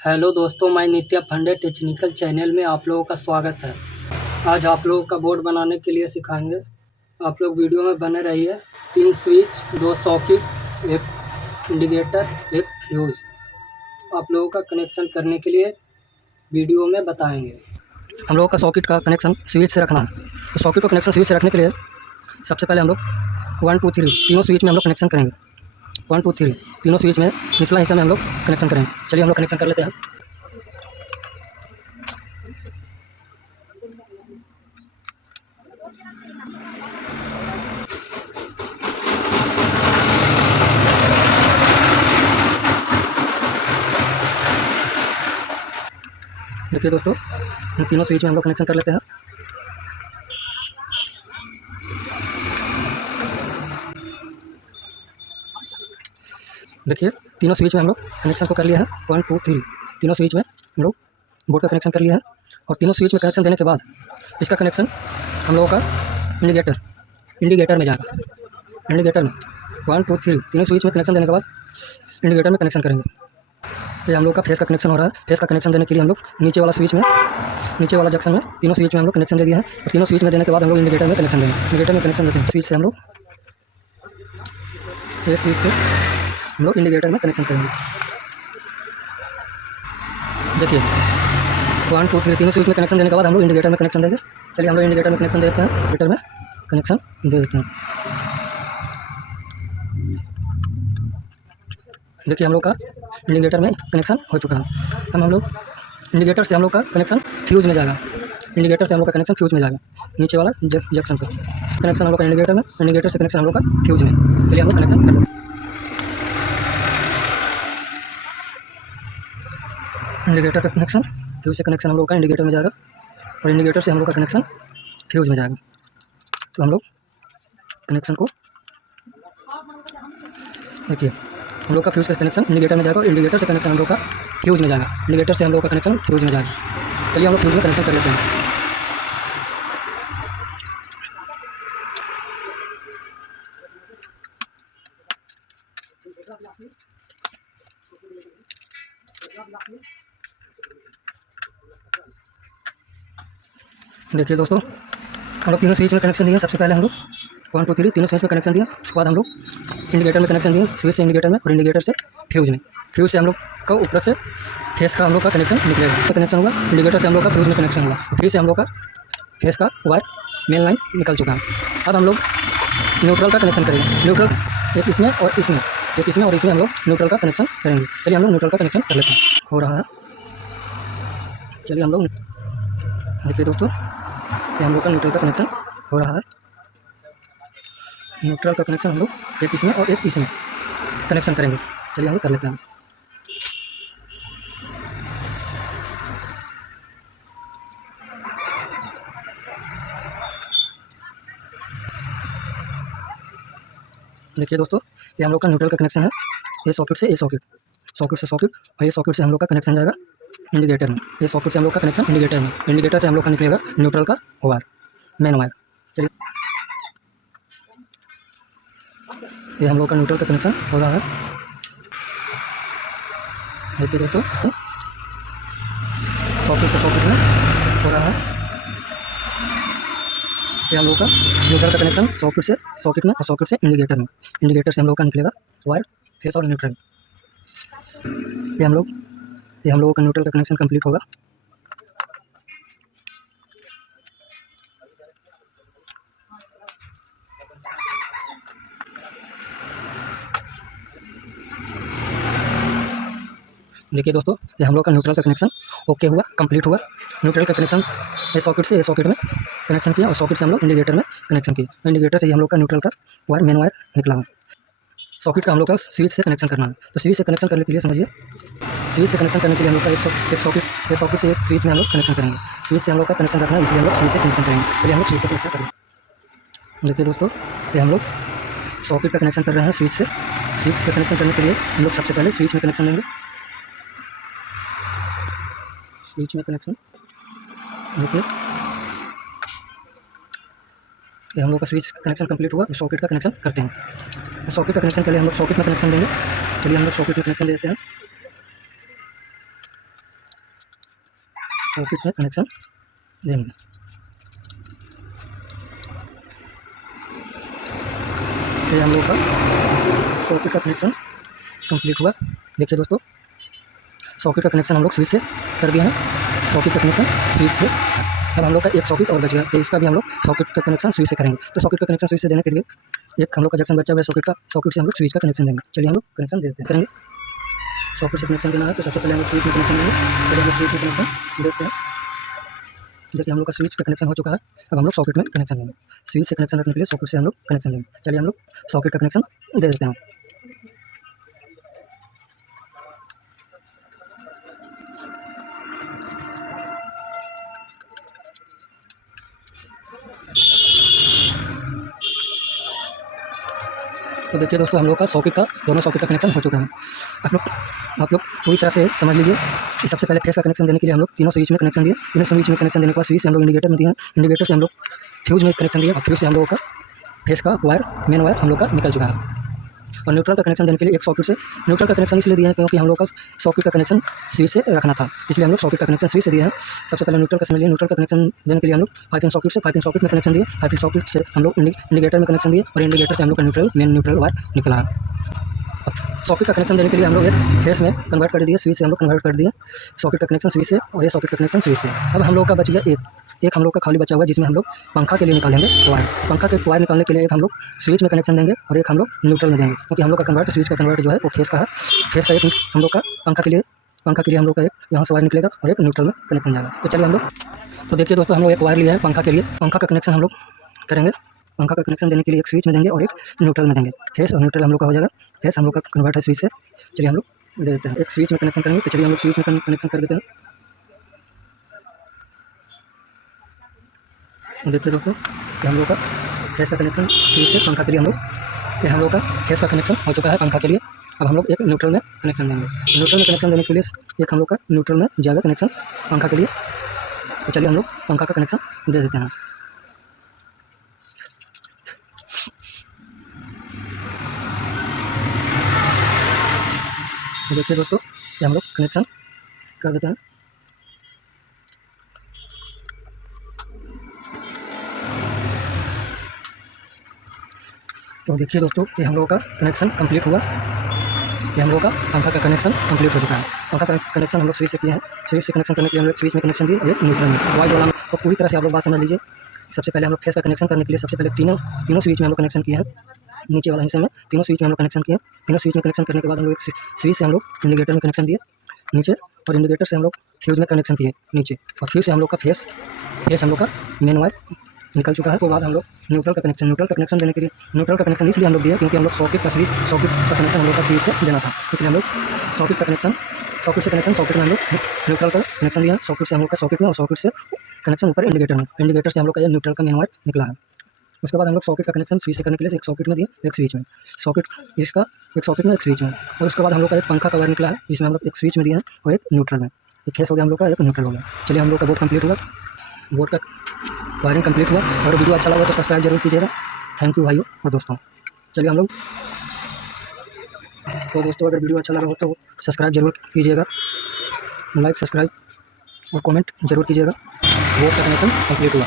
Hello दोस्तों, मैं नित्या फंडे टेक्निकल चैनल में आप लोगों का स्वागत है। आज आप लोगों का बोर्ड बनाने के लिए सिखाएंगे। आप लोग वीडियो में बने रहिए। 3 स्विच, 2 सॉकेट, 1 इंडिकेटर, 1 फ्यूज़ आप लोगों का कनेक्शन करने के लिए वीडियो में बताएंगे। हम लोगों का सॉकेट का कनेक्शन स्विच से रखना है। तो सॉकेट को कनेक्शन स्विच से रखने के लिए सबसे पहले हम लोग 1 2 3 तीनों स्विच में हम लोग कनेक्शन करेंगे। 1 2 3 तीनों स्विच में निचला हिस्सा में हम लोग कनेक्शन करेंगे। चलिए हम लोग कनेक्शन कर लेते हैं। देखिए दोस्तों, इन तीनों स्विच में हम लोग कनेक्शन कर लेते हैं। देखिए, तीनों स्विच में हम लोग कनेक्शन को कर लिया है। 1 2 3 तीनों स्विच में हम लोग बोर्ड का कनेक्शन कर लिया है। और तीनों स्विच में कनेक्शन देने के बाद इसका कनेक्शन हम लोगों का इंडिकेटर में जाएगा। इंडिकेटर में 1 2 3 तीनों स्विच में कनेक्शन देने के बाद इंडिकेटर में कनेक्शन करेंगे। ये हम लोग का फेस का कनेक्शन हो रहा है। फेस का कनेक्शन देने के लिए हम लोग नीचे वाला स्विच में, नीचे वाला जंक्शन में तीनों स्विच में हम लोग कनेक्शन दे दिया है। और तीनों स्विच में देने के बाद हम लोग इंडिकेटर में कनेक्शन देंगे। इंडिकेटर में कनेक्शन देते हैं स्विच से हम लोग, ये स्विच से हम लोग इंडिकेटर में कनेक्शन करेंगे। देखिए 1 2 3 तीनों स्विच में कनेक्शन देने के बाद हम लोग इंडिकेटर में कनेक्शन देंगे। चलिए हम लोग इंडिकेटर में कनेक्शन देते हैं। इंडिकेटर में कनेक्शन दे देते हैं। देखिए हम लोग का इंडिकेटर में कनेक्शन हो चुका है। हम लोग इंडिकेटर से हम लोग का कनेक्शन फ्यूज़ में जाएगा। इंडिकेटर से हम लोग का कनेक्शन फ्यूज़ में जाएगा, नीचे वाला जंक्शन पर कनेक्शन हम लोग का इंडिकेटर में, इंडिकेटर से कनेक्शन हम लोग का फ्यूज़ में। चलिए हम लोग कनेक्शन कर लो। इंडिकेटर का कनेक्शन फ्यूज़ से कनेक्शन हम लोग का इंडिकेटर में जाएगा और इंडिकेटर से हम लोग का कनेक्शन फ्यूज़ में जाएगा। तो हम लोग कनेक्शन को देखिए, हम लोग का फ्यूज़ का कनेक्शन इंडिकेटर में जाएगा और इंडिकेटर से कनेक्शन हम लोग का फ्यूज़ में जाएगा। इंडिकेटर से हम लोग का कनेक्शन फ्यूज़ में जाएगा। चलिए हम लोग फ्यूज़ में कनेक्शन कर लेते हैं। देखिए दोस्तों, हम लोग तीनों स्विच में कनेक्शन दिए। सबसे पहले हम लोग 1 2 3 तीनों स्विच में कनेक्शन दिया। उसके बाद हम लोग इंडिकेटर में कनेक्शन दिए, स्विच से इंडिकेटर में और इंडिकेटर से फ्यूज़ में। फ्यूज़ से हम लोग का ऊपर से फेस का हम लोग का कनेक्शन निकलेगा, कनेक्शन हुआ। इंडिकेटर से हम लोग का फ्यूज़ में कनेक्शन हुआ। फ्यूज़ से हम लोग का फेस का वायर मेन लाइन निकल चुका है। अब हम लोग न्यूट्रल का कनेक्शन करेंगे। न्यूट्रल एक इसमें और इसमें, एक इसमें और इसमें हम लोग न्यूट्रल का कनेक्शन करेंगे। चलिए हम लोग न्यूट्रल का कनेक्शन कर लेते हैं। हो रहा है, चलिए हम लोग देखिए दोस्तों, ये हम लोग का न्यूट्रल का कनेक्शन हो रहा है। न्यूट्रल का कनेक्शन हम लोग एक इसमें और एक इसमें कनेक्शन करेंगे। चलिए हम लोग कर लेते हैं। देखिए दोस्तों, ये हम लोग का न्यूट्रल का कनेक्शन है। ये सॉकेट से ये सॉकेट, सॉकेट से सॉकेट, और ये सॉकेट से हम लोग का कनेक्शन जाएगा इंडिकेटर में। ये सॉकेट से हम लोग का कनेक्शन इंडिकेटर में, इंडिकेटर से हम लोग का निकलेगा न्यूट्रल का वायर, मेन वायर। चलिए, ये हम लोग का न्यूट्रल का कनेक्शन हो रहा है। देखिए दोस्तों, सॉकेट से सॉकेट में हो रहा है। ये हम लोग का न्यूट्रल का कनेक्शन सॉकेट में और सॉकेट से इंडिकेटर में। इंडिकेटर से हम लोग का निकलेगा वायर, फेस और न्यूट्रल। ये हम लोगों का न्यूट्रल का कनेक्शन कंप्लीट होगा। देखिए दोस्तों, ये हम लोग का न्यूट्रल का कनेक्शन ओके हुआ, कंप्लीट हुआ। न्यूट्रल का कनेक्शन ये सॉकेट से ये सॉकेट में कनेक्शन किया और सॉकेट से हम लोग इंडिकेटर में कनेक्शन किया। इंडिकेटर से ही हम लोग का न्यूट्रल का वायर, मेन वायर निकला है। सॉकेट का हम लोग का स्विच से कनेक्शन करना है। तो स्विच से कनेक्शन करने के लिए समझिए, स्विच से कनेक्शन करने के लिए हम लोग का एक सॉकेट, ये सॉकेट से एक स्विच में हम लोग कनेक्शन करेंगे। स्विच से हम लोग का कनेक्शन रखना है, इसलिए हम लोग स्विच से कनेक्शन करेंगे। चलिए हम लोग स्विच से कनेक्शन करेंगे। देखिए दोस्तों, ये हम लोग सॉकेट का कनेक्शन कर रहे हैं स्विच से। स्विच से कनेक्शन करने के लिए हम लोग सबसे पहले स्विच में कनेक्शन लेंगे। स्विच में कनेक्शन देखिए, ये हम लोग का स्विच का कनेक्शन कंप्लीट हुआ। सॉकेट का कनेक्शन करते हैं। सॉकेट का कनेक्शन के लिए हम लोग सॉकेट में कनेक्शन देंगे। चलिए हम लोग सॉकेट में कनेक्शन देते हैं। सॉकेट में कनेक्शन देंगे। ये हम लोग का सॉकेट का कनेक्शन कंप्लीट हुआ। देखिए दोस्तों, सॉकेट का कनेक्शन हम लोग स्विच से कर दिए हैं। सॉकेट का कनेक्शन स्विच से। अब हम लोग का एक सॉकेट और बच गया, तो इसका भी हम लोग सॉकेट का कनेक्शन स्विच से करेंगे। तो सॉकेट का कनेक्शन स्विच से देने के लिए एक हम लोग का जंक्शन बचा हुआ है सॉकेट का, सॉकेट से हम लोग स्विच का कनेक्शन देंगे। चलिए हम लोग कनेक्शन देते हैं करेंगे। सॉकेट से कनेक्शन देना है तो सबसे पहले हम लोग स्विच में कनेक्शन देंगे। फिर हम लोग स्विच में कनेक्शन देते हैं। देखिए हम लोग का स्विच का कनेक्शन हो चुका है। अब हम लोग सॉकेट में कनेक्शन देंगे। स्विच से कनेक्शन रखने के लिए सॉकेट से हम लोग कनेक्शन देंगे। चलिए हम लोग सॉकेट का कनेक्शन दे देते हैं। तो देखिए दोस्तों, हम लोग का सॉकेट का दोनों सॉकेट का कनेक्शन हो चुका है। आप लोग पूरी तरह से समझ लीजिए कि सबसे पहले फेस का कनेक्शन देने के लिए हम लोग तीनों स्विच में कनेक्शन दिए। तीनों स्विच में कनेक्शन देने के बाद स्विच से हम लोग इंडिकेटर में दिए। इंडिकेटर से हम लोग फ्यूज में कनेक्शन दिए और फ्यूज से हम लोगों का फेस का वायर, मेन वायर हम लोग का निकल चुका है। और न्यूट्रल का कनेक्शन देने के लिए एक सॉकेट से, न्यूट्रल का कनेक्शन इसलिए दिया है क्योंकि हम लोग का सॉकेट का कनेक्शन स्विच से रखना था, इसलिए हम लोग सॉकेट का कनेक्शन स्विच से दिए हैं। सबसे पहले न्यूट्रल का समझ लिए। न्यूट्रल का कनेक्शन देने के लिए हम लोग 5 पिन सॉकेट से 5 पिन सॉकेट में कनेक्शन दिए। 5 पिन सॉकेट से हम लोग इंडिकेटर में कनेक्शन दिए और इंडिकेटर से हम लोग का न्यूट्रल, मेन न्यूट्रल वायर निकला है। सॉकेट का कनेक्शन देने के लिए हम लोग एक फेस में कन्वर्ट कर दिए, स्विच से हम लोग कन्वर्ट कर दिए। सॉकेट का कनेक्शन स्विच से और ये सॉकेट का कनेक्शन स्विच से। अब हम लोग का बच गया एक हम लोग का खाली बचा हुआ है जिसमें हम लोग पंखा के लिए निकालेंगे वायर। पंखा के वायर निकालने के लिए एक हम लोग स्विच में कनेक्शन देंगे और एक हम लोग न्यूट्रल में देंगे, क्योंकि हम लोग का कन्वर्ट, स्विच का कन्वर्ट जो है वो फेस का है। फेस का एक हम लोग का पंखा के लिए हम लोग का एक यहाँ से वायर निकलेगा और एक न्यूट्रल में कनेक्शन जाएगा। तो चलिए हम लोग, तो देखिए दोस्तों, हम लोग एक वायर लिया है पंखा के लिए। पंखा का कनेक्शन हम लोग करेंगे। पंखा का कनेक्शन देने के लिए एक स्विच में देंगे और एक न्यूट्रल में देंगे। फेस और न्यूट्रल हम लोग का हो जाएगा। फेस हम लोग का कन्वर्ट है स्विच से। चलिए हम लोग दे देते हैं। एक स्विच में कनेक्शन करेंगे, तो चलिए हम लोग स्विच में कनेक्शन कर देते हैं। देखिए दोस्तों, ये हम लोग का फेस का कनेक्शन स्विच से पंखा के लिए ये हम लोग का फेस का कनेक्शन हो चुका है पंखा के लिए। अब हम लोग एक न्यूट्रल में कनेक्शन देंगे। न्यूट्रल में कनेक्शन देने के लिए एक हम लोग का न्यूट्रल में जाएगा कनेक्शन पंखा के लिए। तो चलिए हम लोग पंखा का कनेक्शन दे देते हैं। देखिए दोस्तों, ये हम लोग कनेक्शन कर देते हैं। तो देखिए दोस्तों, ये हम लोगों का कनेक्शन कंप्लीट हुआ। ये हम लोगों का पंखा का कनेक्शन कंप्लीट हो चुका है। पंखा का कनेक्शन हम लोग स्विच से किए हैं। स्विच से कनेक्शन करने के लिए हम लोग स्विच में कनेक्शन दिए और एक न्यूट्रल में वाइट वाला में। तो पूरी तरह से आप लोग बात समझ लीजिए। सबसे पहले हम लोग फेस का कनेक्शन करने के लिए सबसे पहले तीनों स्विच में हम लोग कनेक्शन किए हैं। नीचे वाला हिस्से में तीनों स्विच में हम लोग कनेक्शन किए। तीनों स्विच में कनेक्शन करने के बाद हम लोग एक स्विच से हम लोग इंडिकेटर में कनेक्शन दिए नीचे, और इंडिकेटर से हम लोग फ्यूज में कनेक्शन किए नीचे, और फ्यूज से हम लोग का फेस हम लोग का मेन वायर निकल चुका है। तो बाद हम लोग न्यूट्रल का कनेक्शन देने के लिए, न्यूट्रल का कनेक्शन इसलिए हम लोग दिया क्योंकि हम लोग सॉकेट का कनेक्शन हम लोग का स्विच से देना था, इसलिए हम लोग सॉकेट में हम लोग न्यूट्रल का कनेक्शन दिया। सॉकेट से हम लोग का सॉकेट में, और सॉकेट से कनेक्शन ऊपर इंडिकेटर से हम लोग का न्यूट्रल का मेन वायर निकला है। उसके बाद हम लोग सॉकेट का कनेक्शन स्विच से करने के लिए एक सॉकेट में दिए, एक स्विच में। सॉकेट इसका एक सॉकेट में, एक स्विच में। और उसके बाद हम लोग का एक पंखा का वायर निकला है जिसमें हम लोग एक स्विच में दिए हैं और एक न्यूट्रल में। एक फेस हो गया हम लोग का, एक न्यूट्रल हो गया। चलिए हम लोग का बोर्ड कंप्लीट हुआ, बोर्ड का वायरिंग कंप्लीट हुआ। और वीडियो अच्छा लगा तो सब्सक्राइब जरूर कीजिएगा। थैंक यू भाइयों और दोस्तों। चलिए हम लोग, तो दोस्तों अगर वीडियो अच्छा लगा हो तो सब्सक्राइब जरूर कीजिएगा, लाइक, सब्सक्राइब और कमेंट जरूर कीजिएगा। बोर्ड का कनेक्शन कंप्लीट हुआ।